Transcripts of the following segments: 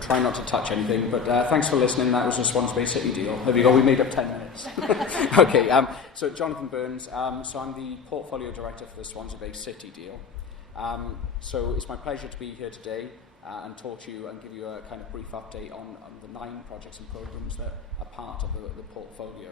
try not to touch anything, but thanks for listening. That was the Swansea Bay City Deal. There we go, we made up 10 minutes. Okay, so Jonathan Burns, so I'm the Portfolio Director for the Swansea Bay City Deal. So it's my pleasure to be here today and talk to you and give you a kind of brief update on the 9 projects and programmes that are part of the portfolio.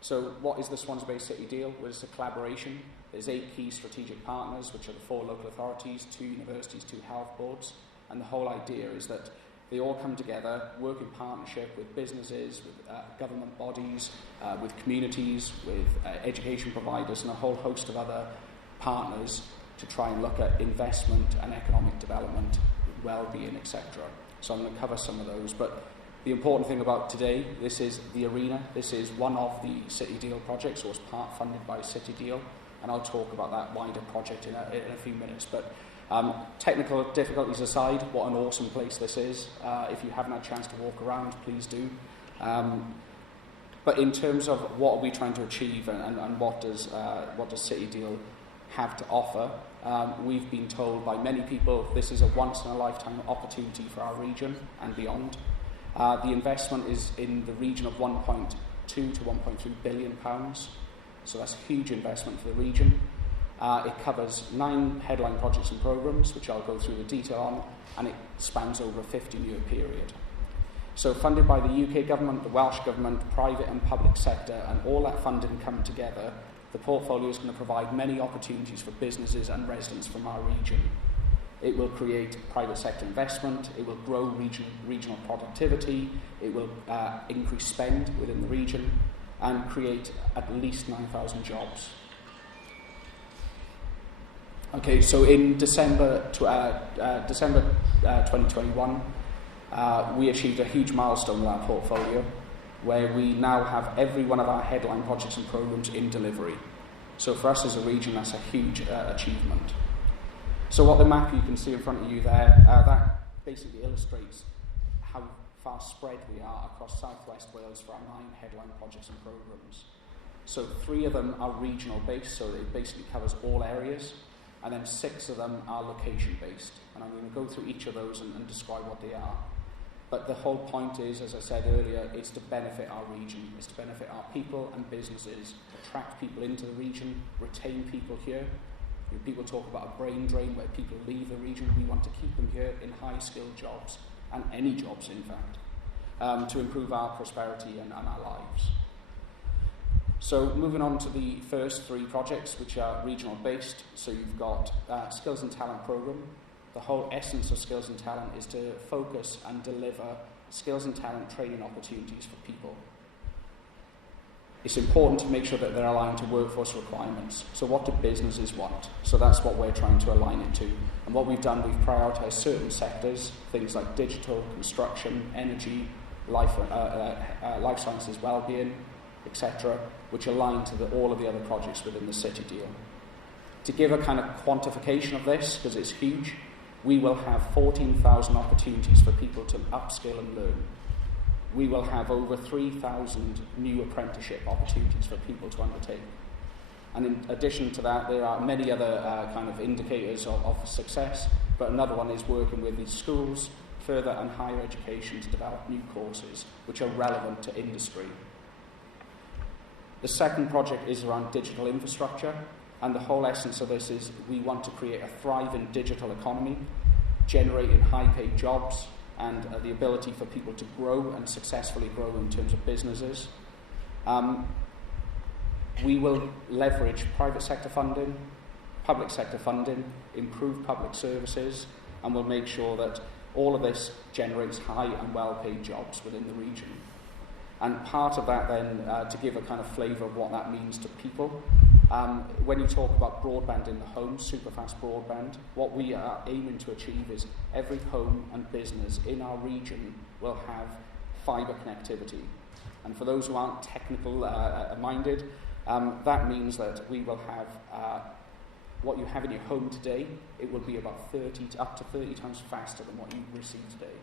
So what is the Swansea Bay City Deal? Well, it's a collaboration. There's 8 key strategic partners, which are the 4 local authorities, 2 universities, 2 health boards. And the whole idea is that they all come together, work in partnership with businesses, with government bodies, with communities, with education providers, and a whole host of other partners to try and look at investment and economic development, well-being, etc. So I'm going to cover some of those. But the important thing about today, this is the arena. This is one of the City Deal projects, or was part funded by City Deal. And I'll talk about that wider project in a few minutes. But technical difficulties aside, what an awesome place this is. If you haven't had a chance to walk around, please do. But in terms of what are we trying to achieve and what does City Deal have to offer, we've been told by many people this is a once-in-a-lifetime opportunity for our region and beyond. The investment is in the region of £1.2 to £1.3 billion. So that's a huge investment for the region. It covers 9 headline projects and programmes, which I'll go through the detail on, and it spans over a 15-year period. So funded by the UK government, the Welsh government, private and public sector, and all that funding come together, the portfolio is going to provide many opportunities for businesses and residents from our region. It will create private sector investment, it will grow regional productivity, it will increase spend within the region, and create at least 9,000 jobs. Okay, so in December 2021, we achieved a huge milestone with our portfolio, where we now have every one of our headline projects and programmes in delivery. So for us as a region, that's a huge achievement. So what the map you can see in front of you there, that basically illustrates how far spread we are across southwest Wales for our 9 headline projects and programmes. So 3 of them are regional based, so it basically covers all areas, and then 6 of them are location based. And I'm going to go through each of those and describe what they are. But the whole point is, as I said earlier, it's to benefit our region, it's to benefit our people and businesses, attract people into the region, retain people here. People talk about a brain drain where people leave the region. We want to keep them here in high-skilled jobs, and any jobs, in fact, to improve our prosperity and our lives. So moving on to the first 3 projects, which are regional-based. So you've got Skills and Talent Programme. The whole essence of Skills and Talent is to focus and deliver skills and talent training opportunities for people. It's important to make sure that they're aligned to workforce requirements. So what do businesses want? So that's what we're trying to align it to. And what we've done, we've prioritised certain sectors, things like digital, construction, energy, life sciences, well-being, etc., which align to all of the other projects within the City Deal. To give a kind of quantification of this, because it's huge, we will have 14,000 opportunities for people to upskill and learn. We will have over 3,000 new apprenticeship opportunities for people to undertake. And in addition to that, there are many other kind of indicators of success, but another one is working with these schools, further and higher education to develop new courses which are relevant to industry. The second project is around digital infrastructure, and the whole essence of this is we want to create a thriving digital economy, generating high-paid jobs, and the ability for people to grow and successfully grow in terms of businesses. We will leverage private sector funding, public sector funding, improve public services, and we'll make sure that all of this generates high and well-paid jobs within the region. And part of that then, to give a kind of flavour of what that means to people, when you talk about broadband in the home, Superfast Broadband, what we are aiming to achieve is every home and business in our region will have fibre connectivity. And for those who aren't technical minded, that means that we will have what you have in your home today, it will be about up to 30 times faster than what you receive today.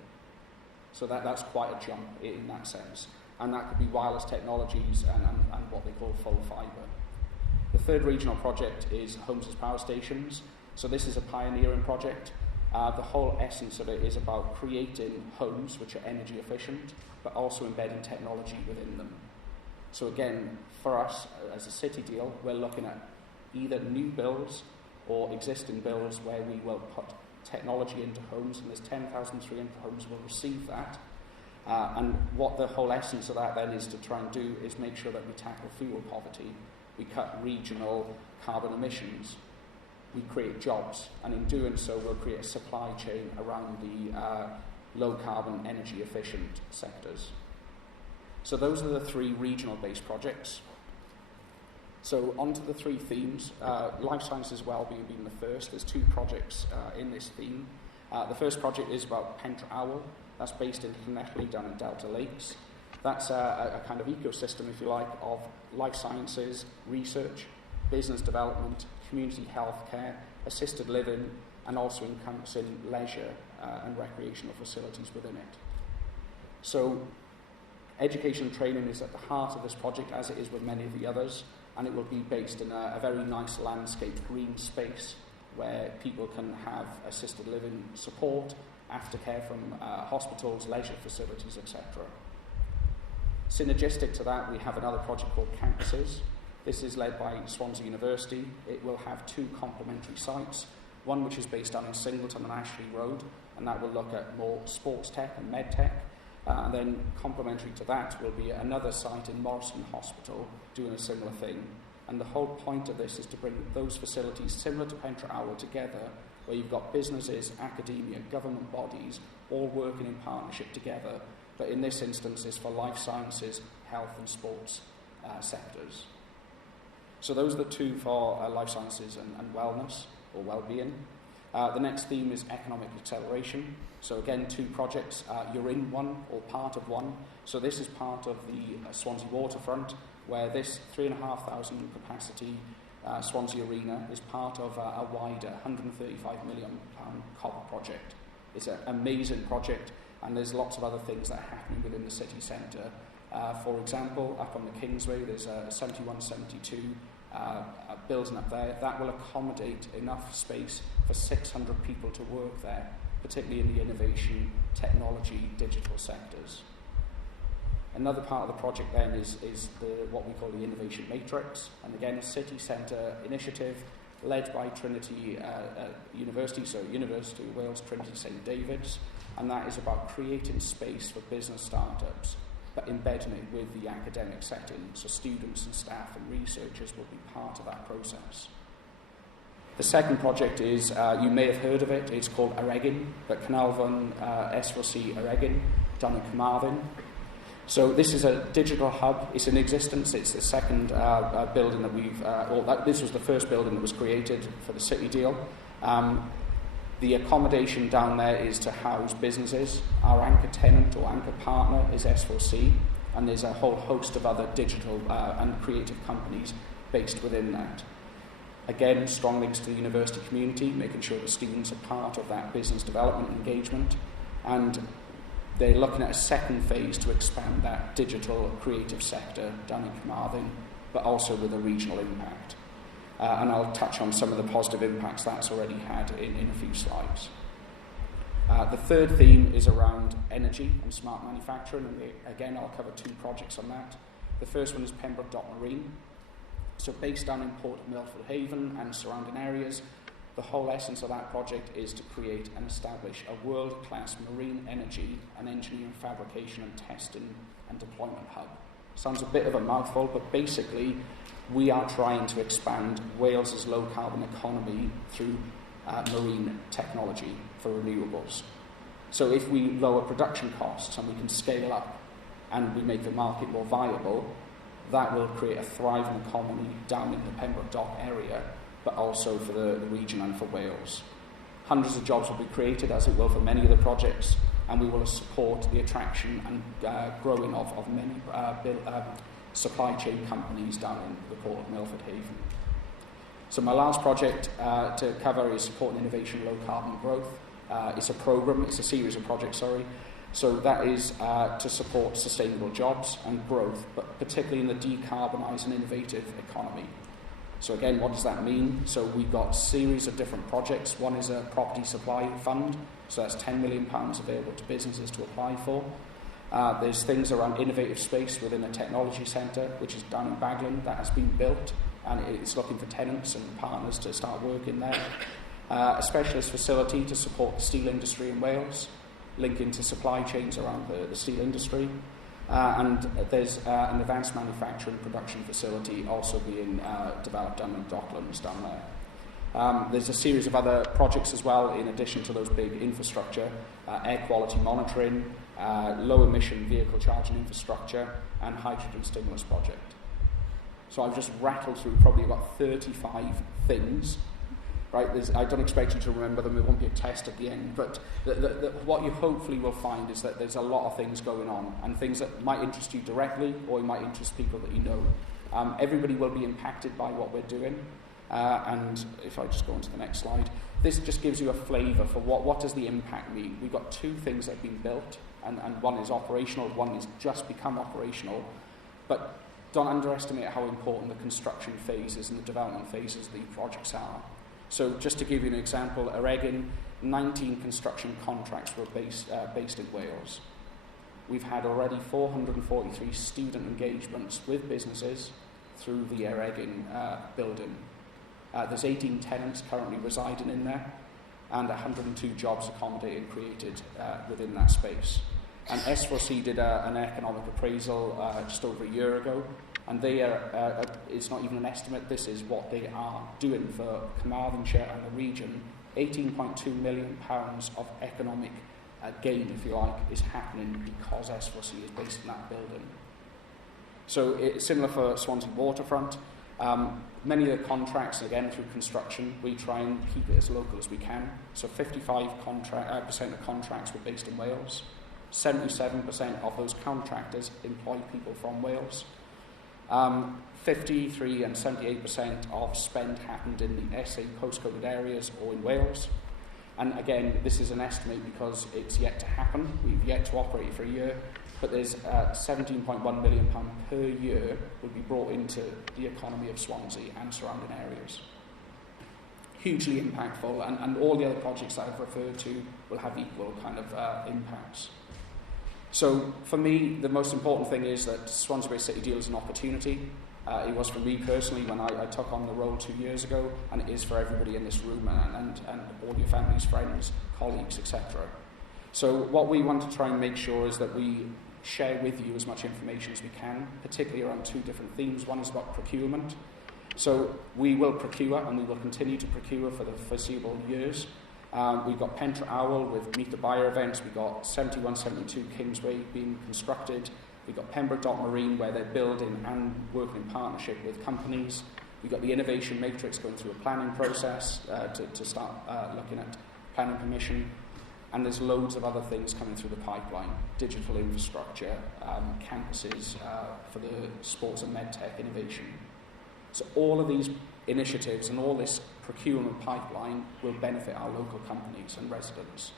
So that's quite a jump in that sense. And that could be wireless technologies and what they call full fibre. The third regional project is Homes as Power Stations. So this is a pioneering project. The whole essence of it is about creating homes which are energy efficient, but also embedding technology within them. So again, for us as a city deal, we're looking at either new builds or existing builds where we will put technology into homes, and there's 10,300 homes will receive that. And what the whole essence of that then is to try and do is make sure that we tackle fuel poverty, we cut regional carbon emissions, we create jobs, and in doing so we'll create a supply chain around the low carbon energy efficient sectors. So those are the three regional based projects. So on to the three themes. Life sciences wellbeing being the first. There's two projects in this theme. The first project is about Pentre Owl. That's based in Llanelli down in Delta Lakes. That's a kind of ecosystem, if you like, of life sciences, research, business development, community healthcare, assisted living, and also encompassing leisure and recreational facilities within it. So education and training is at the heart of this project, as it is with many of the others, and it will be based in a very nice landscape green space where people can have assisted living support, aftercare from hospitals, leisure facilities, etc. Synergistic to that, we have another project called Campuses. This is led by Swansea University. It will have two complementary sites, one which is based down in Singleton and Ashley Road, and that will look at more sports tech and med tech. And then complementary to that will be another site in Morrison Hospital doing a similar thing. And the whole point of this is to bring those facilities similar to Pentre Owl together, where you've got businesses, academia, government bodies, all working in partnership together. But in this instance, is for life sciences, health and sports sectors. So those are the two for life sciences and wellness, or well-being. The next theme is economic acceleration. So again, two projects. You're in one or part of one. So this is part of the Swansea waterfront, where this 3,500 capacity Swansea Arena is part of a wider £135 million COP project. It's an amazing project, and there's lots of other things that are happening within the city centre. For example, up on the Kingsway, there's a 71-72 building up there. That will accommodate enough space for 600 people to work there, particularly in the innovation, technology, digital sectors. Another part of the project then is what we call the Innovation Matrix, and again a city centre initiative led by Trinity University, so University of Wales, Trinity St David's, and that is about creating space for business startups, but embedding it with the academic setting, so students and staff and researchers will be part of that process. The second project is, you may have heard of it, it's called Eregin, but Canalvan S4C Eregin, down in Carmarthen. So this is a digital hub, it's in existence, it's the second building that we've, this was the first building that was created for the city deal. The accommodation down there is to house businesses. Our anchor tenant or anchor partner is S4C, and there's a whole host of other digital and creative companies based within that. Again, strong links to the university community, making sure that students are part of that business development engagement, and they're looking at a second phase to expand that digital creative sector down in Carmarthen, but also with a regional impact. And I'll touch on some of the positive impacts that's already had in a few slides. The third theme is around energy and smart manufacturing, and again I'll cover two projects on that. The first one is Pembroke Dock Marine. So based down in Port of Milford Haven and surrounding areas, the whole essence of that project is to create and establish a world-class marine energy and engineering fabrication and testing and deployment hub. Sounds a bit of a mouthful, but basically we are trying to expand Wales's low-carbon economy through marine technology for renewables. So if we lower production costs and we can scale up and we make the market more viable, that will create a thriving economy down in the Pembroke Dock area, but also for the region and for Wales. Hundreds of jobs will be created, as it will for many of the projects, and we will support the attraction and growing of many supply chain companies down in the Port of Milford Haven. So my last project to cover is supporting innovation and low carbon growth. It's a series of projects, So that is to support sustainable jobs and growth, but particularly in the decarbonised and innovative economy. So again, what does that mean? So we've got a series of different projects. One is a property supply fund, so that's £10 million available to businesses to apply for. There's things around innovative space within a technology centre, which is down in Baglan, that has been built, and it's looking for tenants and partners to start working there. A specialist facility to support the steel industry in Wales, linking to supply chains around the steel industry. And there's an advanced manufacturing production facility also being developed down in Docklands down there. There's a series of other projects as well, in addition to those big infrastructure, air quality monitoring, low emission vehicle charging infrastructure, and hydrogen stimulus project. So I've just rattled through probably about 35 things. Right, I don't expect you to remember them, there won't be a test at the end, but what you hopefully will find is that there's a lot of things going on, and things that might interest you directly, or it might interest people that you know. Everybody will be impacted by what we're doing, and if I just go on to the next slide, this just gives you a flavour for what does the impact mean. We've got 2 things that have been built, and one is operational, one is just become operational, but don't underestimate how important the construction phases and the development phases of these projects are. So just to give you an example, at Eregin, 19 construction contracts were based in Wales. We've had already 443 student engagements with businesses through the Eregin building. There's 18 tenants currently residing in there, and 102 jobs accommodated created within that space. And S4C did an economic appraisal just over a year ago, and they are, it's not even an estimate, this is what they are doing for Carmarthenshire and the region. £18.2 million of economic gain, if you like, is happening because S4C is based in that building. So it's similar for Swansea Waterfront. Many of the contracts, again, through construction, we try and keep it as local as we can. So 55% of contracts were based in Wales. 77% of those contractors employ people from Wales. 53 and 78% of spend happened in the SA postcoded areas or in Wales. And again, this is an estimate because it's yet to happen. We've yet to operate for a year, but there's £17.1 million per year would be brought into the economy of Swansea and surrounding areas. Hugely impactful, and all the other projects that I've referred to will have equal kind of impacts. So for me, the most important thing is that Swansea Bay City Deal is an opportunity. It was for me personally when I took on the role 2 years ago, and it is for everybody in this room and all your families, friends, colleagues, etc. So what we want to try and make sure is that we share with you as much information as we can, particularly around 2 different themes. One is about procurement. So we will procure, and we will continue to procure for the foreseeable years. We've got Pentra Owl with Meet the Buyer events. We've got 7172 Kingsway being constructed. We've got Pembroke Dock Marine, where they're building and working in partnership with companies. We've got the Innovation Matrix going through a planning process to start looking at planning permission. And there's loads of other things coming through the pipeline. Digital infrastructure, campuses for the sports and medtech innovation. So all of these initiatives and all this procurement pipeline will benefit our local companies and residents.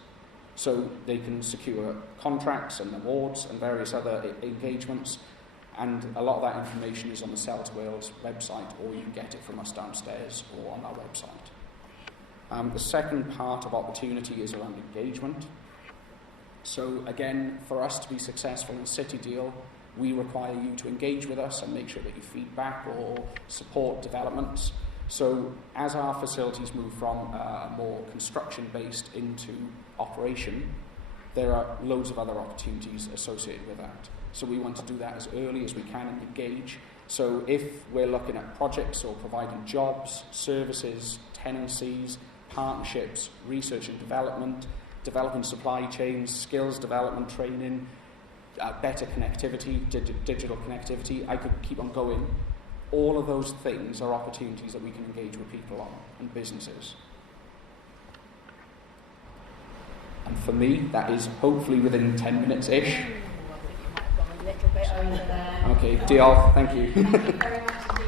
So they can secure contracts and awards and various other engagements, and a lot of that information is on the Sell to Wales website, or you can get it from us downstairs or on our website. The second part of opportunity is around engagement. So again, for us to be successful in City Deal, we require you to engage with us and make sure that you feedback or support developments. So as our facilities move from a more construction-based into operation, there are loads of other opportunities associated with that. So we want to do that as early as we can and engage. So if we're looking at projects or providing jobs, services, tenancies, partnerships, research and development, developing supply chains, skills development, training, better connectivity, digital connectivity, I could keep on going. All of those things are opportunities that we can engage with people on and businesses. And for me, that is hopefully within 10 minutes-ish. A little bit over there. Okay, Diolch, thank you. Thank you very much indeed.